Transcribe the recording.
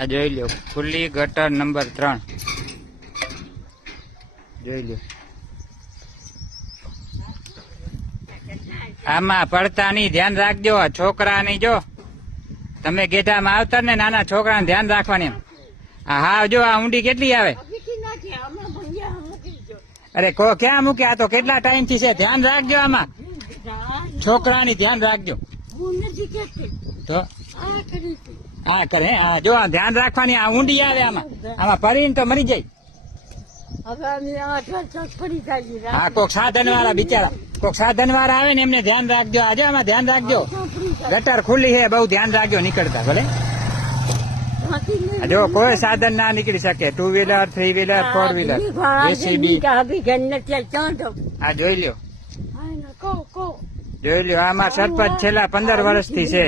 આ જોઈ લો, ખુલ્લી ગટર નંબર 3 જોઈ લો. આમાં પડતા નહીં, ધ્યાન રાખજો. છોકરા નહીં, જો તમે ગેટામાં આવતા ને નાના છોકરાને ધ્યાન રાખવાની. હા જો આ ઊંડી કેટલી આવે. અરે ક્યાં મૂકે? આ તો કેટલા ટાઈમ થી છે. ધ્યાન રાખજો, આમાં છોકરાની ધ્યાન રાખજો. તો હા કરે, હા જો ધ્યાન રાખવાની. આ ઊંડી આવે, આમાં પડીને તો મરી જાય. હા કોક સાધન વાળા બિચારા, કોક સાધન વાળા આવે ને એમને ધ્યાન રાખજો. આજે આમાં ધ્યાન રાખજો, ગટર ખુલ્લી છે, બહુ ધ્યાન રાખજો નીકળતા. ભલે જો કોઈ સાધન ના નીકળી શકે, 2 વ્હીલર 3 વ્હીલર 4 વ્હીલર જેસીબી. આ જોઈ લ્યો, જોઈ લ્યો. આમાં સરપંચ છેલ્લા 15 વર્ષથી છે.